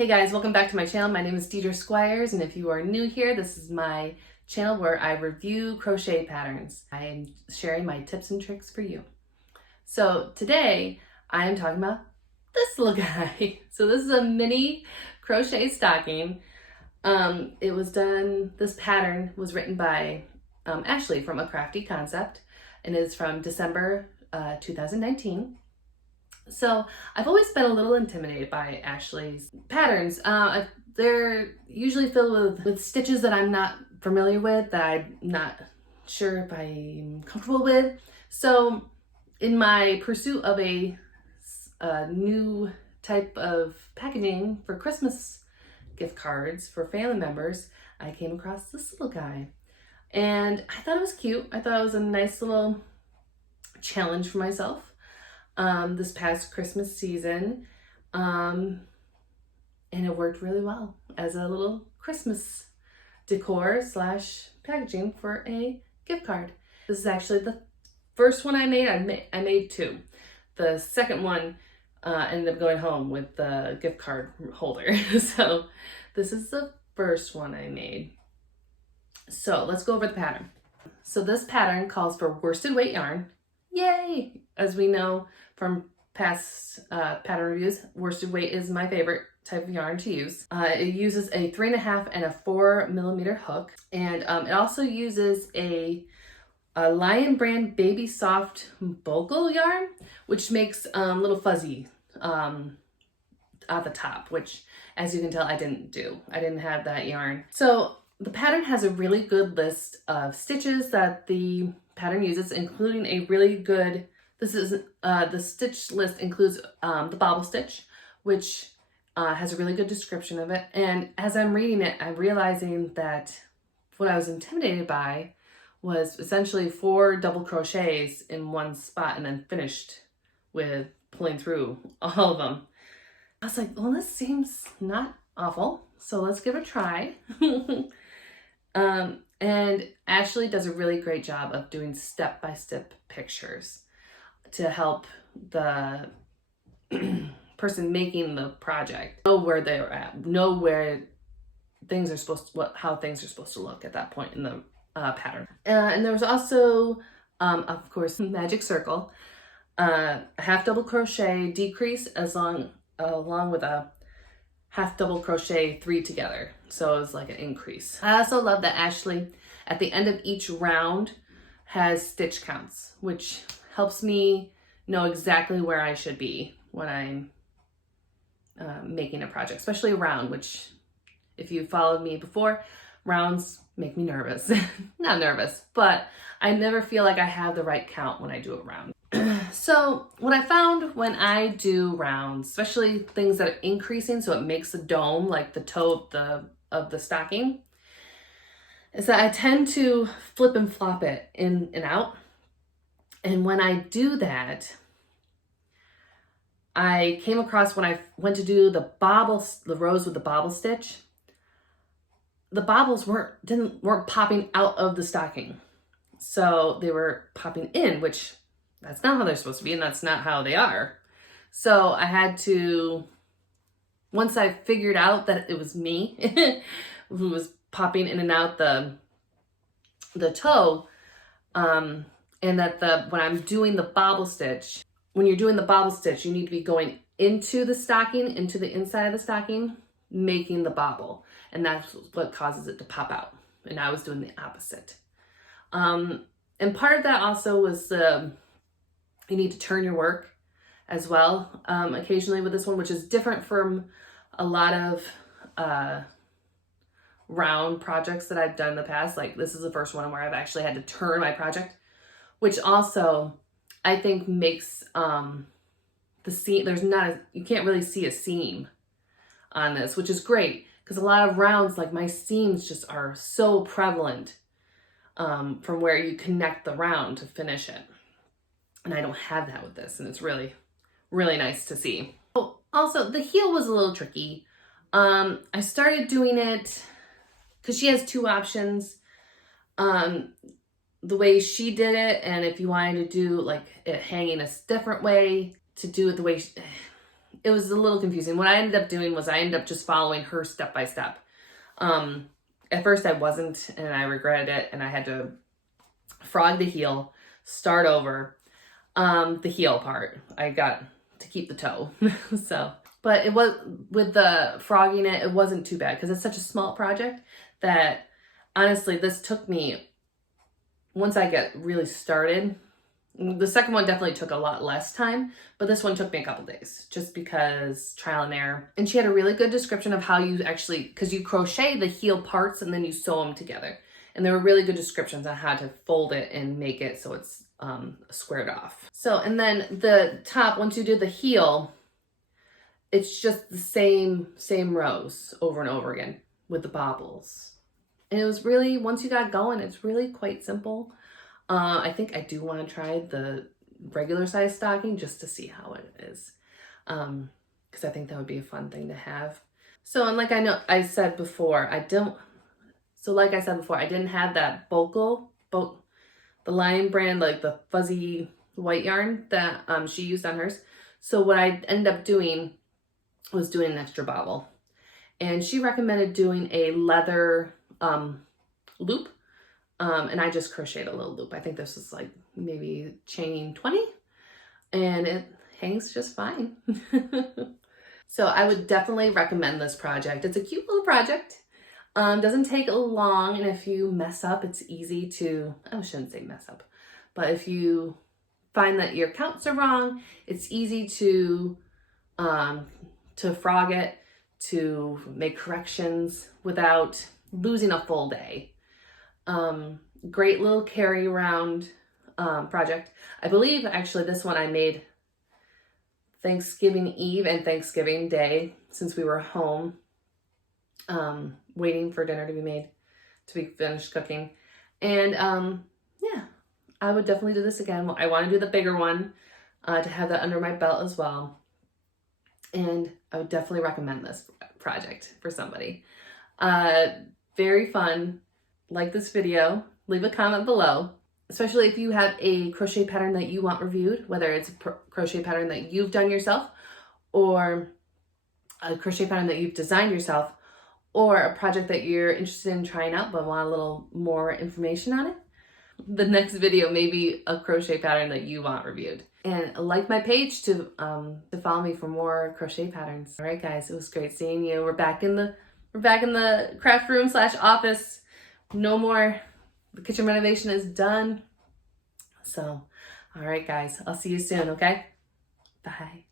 Hey guys, welcome back to my channel. My name is Deidre Squires, and if you are new here, this is my channel where I review crochet patterns. I am sharing my tips and tricks for you. So today I am talking about this little guy. So this is a mini crochet stocking. This pattern was written by Ashley from A Crafty Concept, and is from December 2019. So I've always been a little intimidated by Ashley's patterns. They're usually filled with stitches that I'm not familiar with, that I'm not sure if I'm comfortable with. So in my pursuit of a new type of packaging for Christmas gift cards for family members, I came across this little guy. And I thought it was cute. I thought it was a nice little challenge for myself this past Christmas season, and it worked really well as a little Christmas decor slash packaging for a gift card. This is actually the first one I made. I made two. The second one ended up going home with the gift card holder. So this is the first one I made. So let's go over the pattern. So this pattern calls for worsted weight yarn. Yay! As we know from past pattern reviews, worsted weight is my favorite type of yarn to use. It uses a 3.5 and a 4mm hook, and it also uses a Lion brand Baby Soft Bogle yarn, which makes little fuzzy at the top, which, as you can tell, I didn't do. I didn't have that yarn. So the pattern has a really good list of stitches that the pattern uses, including a really good, the stitch list includes the bobble stitch, which has a really good description of it. And as I'm reading it, I'm realizing that what I was intimidated by was essentially 4 double crochets in one spot and then finished with pulling through all of them. I was like, well, this seems not awful, so let's give it a try. And Ashley does a really great job of doing step-by-step pictures to help the person making the project know where they're at, know where things are supposed to, how things are supposed to look at that point in the pattern. And there was also, of course, magic circle, a half double crochet decrease along with a half double crochet 3 together. So it was like an increase. I also love that Ashley, at the end of each round, has stitch counts, which helps me know exactly where I should be when I'm making a project, especially a round, which, if you followed me before, rounds make me nervous. Not nervous, but I never feel like I have the right count when I do a round. So what I found when I do rounds, especially things that are increasing, so it makes a dome like the toe of the stocking, is that I tend to flip and flop it in and out. And when I do that, I came across, when I went to do the rows with the bobble stitch, the bobbles weren't popping out of the stocking. So they were popping in, which that's not how they're supposed to be, and that's not how they are. So I had to, once I figured out that it was me who was popping in and out the toe, and that when I'm doing the bobble stitch, when you're doing the bobble stitch, you need to be going into the stocking, into the inside of the stocking, making the bobble. And that's what causes it to pop out. And I was doing the opposite. And part of that also was you need to turn your work as well, occasionally with this one, which is different from a lot of round projects that I've done in the past. Like, this is the first one where I've actually had to turn my project, which also I think makes the seam, you can't really see a seam on this, which is great, because a lot of rounds, like, my seams just are so prevalent from where you connect the round to finish it. And I don't have that with this, and it's really, really nice to see. Oh, also, the heel was a little tricky. I started doing it because she has 2 options. The way she did it, and if you wanted to do like it hanging a different way, to do it the way it was a little confusing. What I ended up doing was I ended up just following her step by step. At first I wasn't, and I regretted it, and I had to frog the heel, start over. The heel part, I got to keep the toe. So, but it was, with the frogging it wasn't too bad because it's such a small project that honestly, this took me, once I get really started, the second one definitely took a lot less time, but this one took me a couple days just because trial and error. And she had a really good description of how you actually, because you crochet the heel parts and then you sew them together. And there were really good descriptions on how to fold it and make it so it's squared off. So, and then the top, once you do the heel, it's just the same rows over and over again with the bobbles. And it was really, once you got going, it's really quite simple. I think I do want to try the regular size stocking just to see how it is. Because I think that would be a fun thing to have. So, and like I said before, I didn't have that the Lion brand, like the fuzzy white yarn that she used on hers. So what I ended up doing was doing an extra bobble. And she recommended doing a leather loop. And I just crocheted a little loop. I think this was like maybe chain 20, and it hangs just fine. So I would definitely recommend this project. It's a cute little project. Doesn't take long, and if you mess up, it's easy to, I shouldn't say mess up, but if you find that your counts are wrong, it's easy to frog it, to make corrections without losing a full day. Great little carry around project. I believe actually this one I made Thanksgiving Eve and Thanksgiving Day, since we were home waiting for dinner to be made, to be finished cooking. And yeah, I would definitely do this again. I want to do the bigger one to have that under my belt as well. And I would definitely recommend this project for somebody. Very fun. Like this video, leave a comment below, especially if you have a crochet pattern that you want reviewed, whether it's a crochet pattern that you've done yourself, or a crochet pattern that you've designed yourself, or a project that you're interested in trying out but want a little more information on it. The next video may be a crochet pattern that you want reviewed. And like my page to follow me for more crochet patterns. All right, guys, it was great seeing you. We're back in the craft room / office. No more. The kitchen renovation is done. So, all right, guys, I'll see you soon, okay? Bye.